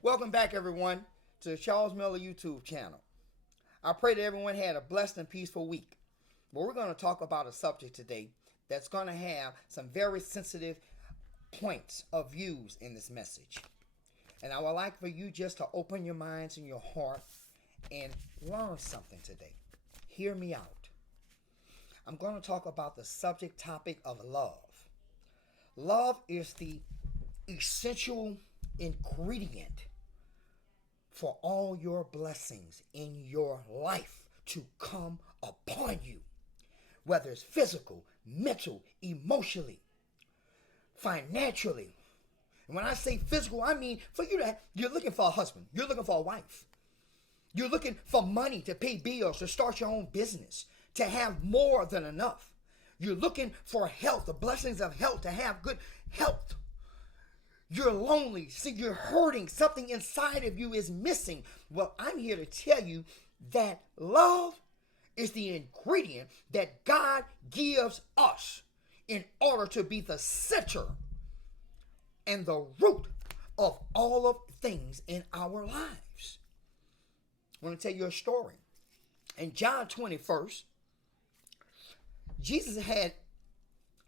Welcome back, everyone, to the Charles Miller YouTube channel. I pray that everyone had a blessed and peaceful week. But we're going to talk about a subject today that's going to have some very sensitive points of views in this message. And I would like for you just to open your minds and your heart and learn something today. Hear me out. I'm going to talk about the subject topic of love. Love is the essential ingredient for all your blessings in your life to come upon you, whether it's physical, mental, emotionally, financially. And when I say physical, I mean for you to, you're looking for a husband, you're looking for a wife, you're looking for money to pay bills, to start your own business, to have more than enough. You're looking for health, the blessings of health, to have good health. You're lonely. See, you're hurting. Something inside of you is missing. Well, I'm here to tell you that love is the ingredient that God gives us in order to be the center and the root of all of things in our lives. I want to tell you a story. In John 21st, Jesus had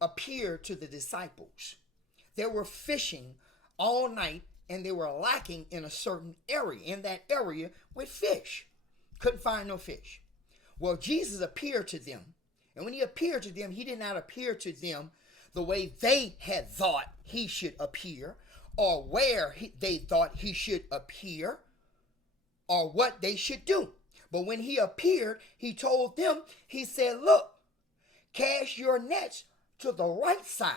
appeared to the disciples. They were fishing all night and they were lacking in a certain area, in that area with fish. Couldn't find no fish. Well, Jesus appeared to them. And when he appeared to them, he did not appear to them the way they had thought he should appear, or where they thought he should appear, or what they should do. But when he appeared, he told them, he said, look, cast your nets to the right side.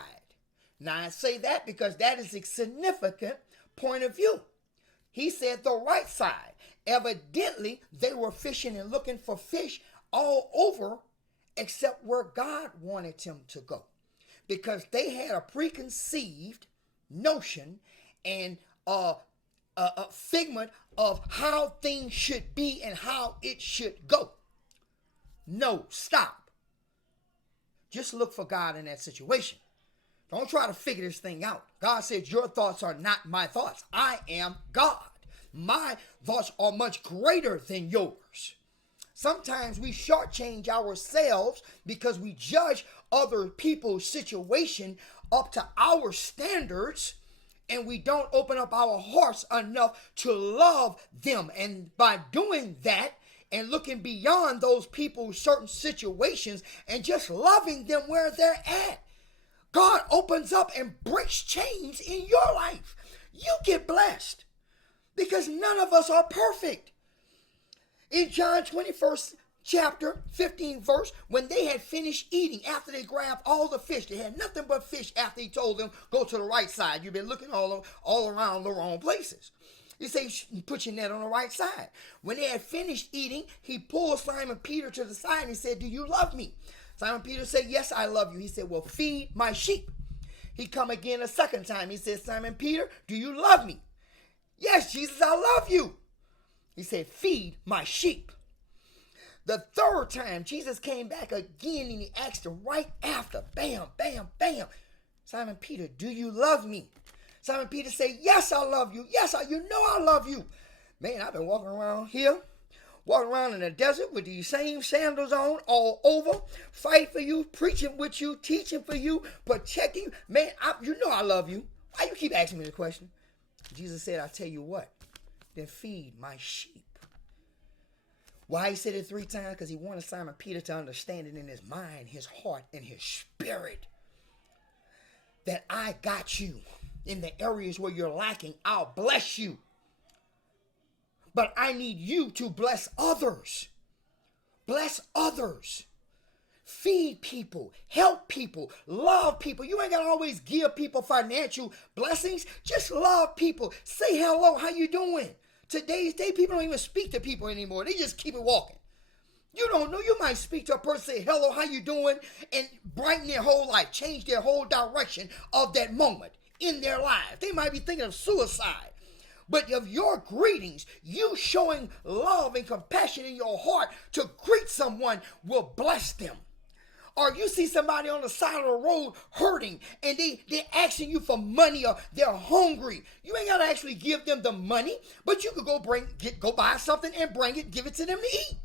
Now I say that because that is a significant point of view. He said the right side. Evidently, they were fishing and looking for fish all over except where God wanted them to go. Because they had a preconceived notion and a figment of how things should be and how it should go. No, stop. Just look for God in that situation. Don't try to figure this thing out. God said, your thoughts are not my thoughts. I am God. My thoughts are much greater than yours. Sometimes we shortchange ourselves because we judge other people's situation up to our standards, and we don't open up our hearts enough to love them. And by doing that and looking beyond those people's certain situations and just loving them where they're at, God opens up and breaks chains in your life. You get blessed because none of us are perfect. In John 21st chapter, 15 verse, when they had finished eating, after they grabbed all the fish, they had nothing but fish after he told them, go to the right side. You've been looking all around the wrong places. He said, put your net on the right side. When they had finished eating, he pulled Simon Peter to the side and he said, do you love me? Simon Peter said, yes, I love you. He said, well, feed my sheep. He come again a second time. He said, Simon Peter, do you love me? Yes, Jesus, I love you. He said, feed my sheep. The third time, Jesus came back again and he asked him right after, bam, bam, bam. Simon Peter, do you love me? Simon Peter said, yes, I love you. Yes, you know I love you. Man, I've been walking around here, walking around in the desert with these same sandals on all over, fight for you, preaching with you, teaching for you, protecting you. Man, you know I love you. Why you keep asking me the question? Jesus said, I tell you what, then feed my sheep. Why he said it 3 times? Because he wanted Simon Peter to understand it in his mind, his heart, and his spirit. That I got you in the areas where you're lacking. I'll bless you. But I need you to bless others. Bless others. Feed people. Help people. Love people. You ain't got to always give people financial blessings. Just love people. Say hello. How you doing? Today's day, people don't even speak to people anymore. They just keep it walking. You don't know. You might speak to a person, say hello, how you doing? And brighten their whole life. Change their whole direction of that moment in their lives. They might be thinking of suicide. But of your greetings, you showing love and compassion in your heart to greet someone will bless them. Or you see somebody on the side of the road hurting and they're asking you for money or they're hungry. You ain't got to actually give them the money, but you could go buy something and bring it, give it to them to eat.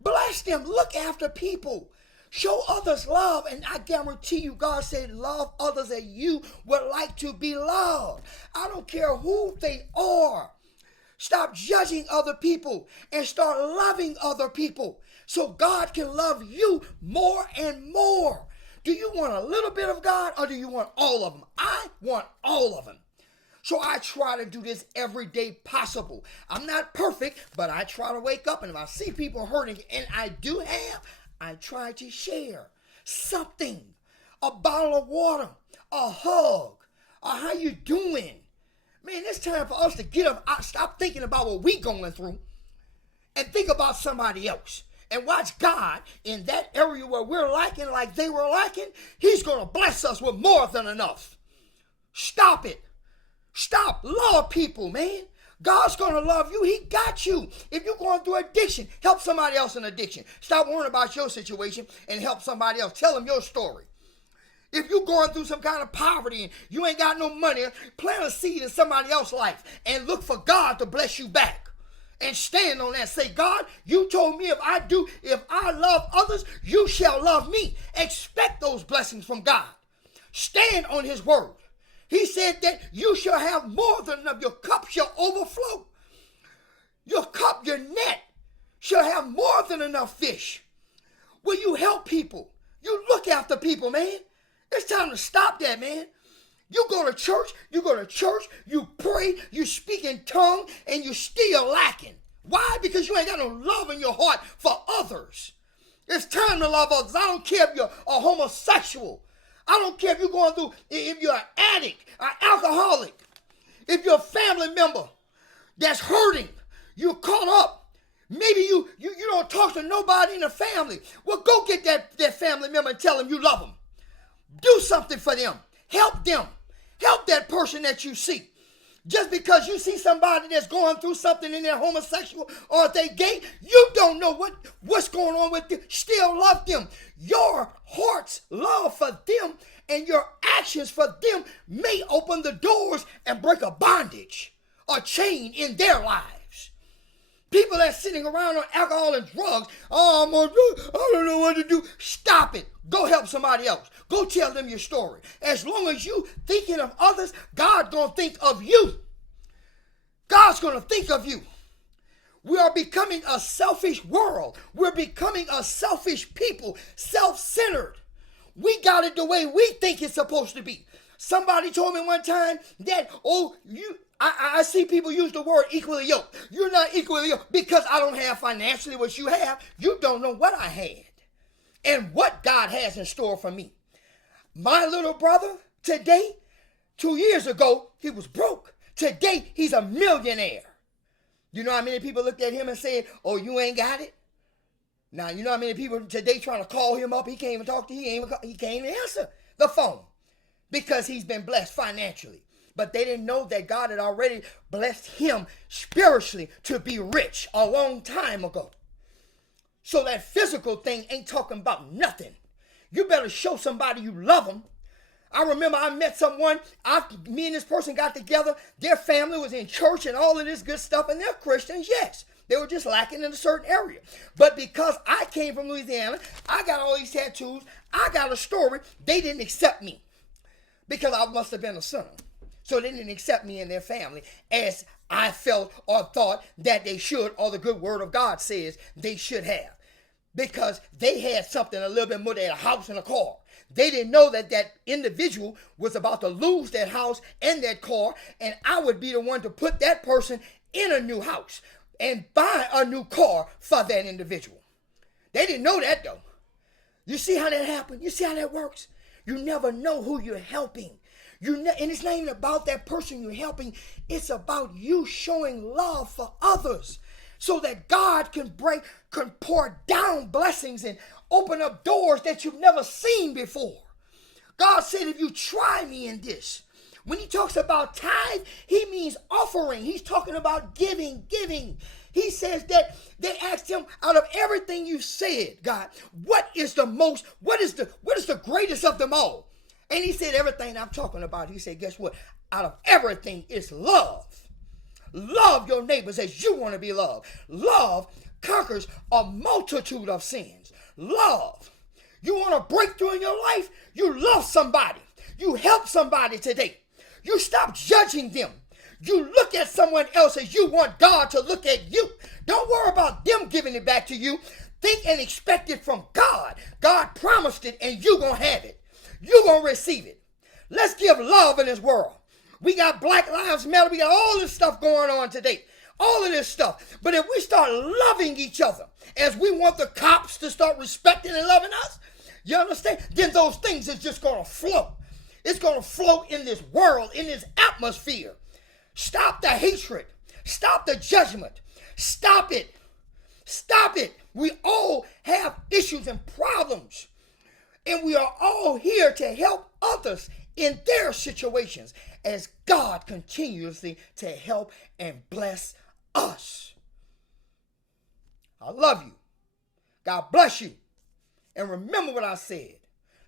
Bless them. Look after people. Show others love. And I guarantee you, God said, love others as you would like to be loved. I don't care who they are. Stop judging other people and start loving other people so God can love you more and more. Do you want a little bit of God or do you want all of them? I want all of them. So I try to do this every day possible. I'm not perfect, but I try to wake up, and if I see people hurting, and I do have, I try to share something, a bottle of water, a hug, or how you doing? Man, it's time for us to get up, stop thinking about what we going through, and think about somebody else. And watch God in that area where we're lacking like they were lacking, he's going to bless us with more than enough. Stop it. Stop. Love people, man. God's going to love you. He got you. If you're going through addiction, help somebody else in addiction. Stop worrying about your situation and help somebody else. Tell them your story. If you're going through some kind of poverty and you ain't got no money, plant a seed in somebody else's life and look for God to bless you back. And stand on that. Say, God, you told me if I love others, you shall love me. Expect those blessings from God. Stand on his word. He said that you shall have more than enough. Your cup shall overflow. Your cup, your net, shall have more than enough fish. Will you help people? You look after people, man. It's time to stop that, man. You go to church, you pray, you speak in tongue, and you're still lacking. Why? Because you ain't got no love in your heart for others. It's time to love others. I don't care if you're a homosexual. I don't care if you're an addict, an alcoholic, if you're a family member that's hurting, you're caught up. Maybe you don't talk to nobody in the family. Well, go get that family member and tell them you love them. Do something for them. Help them. Help that person that you see. Just because you see somebody that's going through something and they're homosexual or if they gay, you don't know what's going on with them. Still love them. Your heart's love for them and your actions for them may open the doors and break a bondage or chain in their lives. People that's sitting around on alcohol and drugs, I don't know what to do. Stop it. Go help somebody else. Go tell them your story. As long as you thinking of others, God's going to think of you. God's going to think of you. We are becoming a selfish world. We're becoming a selfish people, self-centered. We got it the way we think it's supposed to be. Somebody told me one time that, I see people use the word equally yoked. You're not equally yoked because I don't have financially what you have. You don't know what I had and what God has in store for me. My little brother today, 2 years ago, he was broke. Today, he's a millionaire. You know how many people looked at him and said, oh, you ain't got it? Now, you know how many people today trying to call him up, he can't even talk to you, he can't even answer the phone because he's been blessed financially. But they didn't know that God had already blessed him spiritually to be rich a long time ago. So that physical thing ain't talking about nothing. You better show somebody you love them. I remember I met someone, me and this person got together, their family was in church and all of this good stuff, and they're Christians, yes. They were just lacking in a certain area. But because I came from Louisiana, I got all these tattoos, I got a story, they didn't accept me because I must have been a sinner. So they didn't accept me in their family as I felt or thought that they should, or the good word of God says they should have. Because they had something a little bit more than a house and a car. They didn't know that that individual was about to lose that house and that car, and I would be the one to put that person in a new house and buy a new car for that individual. They didn't know that though. You see how that happened? You see how that works? You never know who you're helping. And it's not even about that person you're helping. It's about you showing love for others so that God can pour down blessings and open up doors that you've never seen before. God said, if you try me in this. When he talks about tithe, he means offering. He's talking about giving. He says that they asked him, out of everything you said, God, what is the greatest of them all? And he said, everything I'm talking about. He said, guess what? Out of everything is love. Love your neighbors as you want to be loved. Love conquers a multitude of sins. Love. You want a breakthrough in your life? You love somebody. You help somebody today. You stop judging them. You look at someone else as you want God to look at you. Don't worry about them giving it back to you. Think and expect it from God. God promised it and you're going to have it. You're going to receive it. Let's give love in this world. We got Black Lives Matter. We got all this stuff going on today. All of this stuff. But if we start loving each other as we want the cops to start respecting and loving us, you understand? Then those things is just going to flow. It's going to flow in this world, in this atmosphere. Stop the hatred. Stop the judgment. Stop it. Stop it. We all have issues and problems. And we are all here to help others in their situations as God continuously to help and bless us. I love you. God bless you. And remember what I said.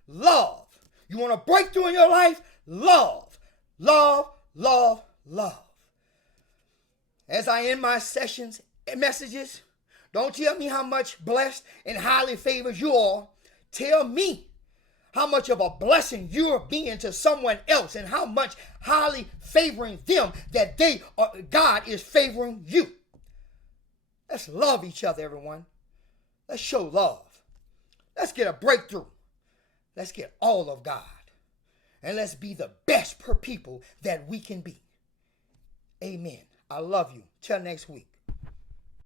Love. You want a breakthrough in your life? Love. Love, love, love. As I end my sessions and messages, don't tell me how much blessed and highly favored you are. Tell me how much of a blessing you are being to someone else and how much highly favoring them that God is favoring you. Let's love each other, everyone. Let's show love. Let's get a breakthrough. Let's get all of God. And let's be the best per people that we can be. Amen. I love you. Till next week.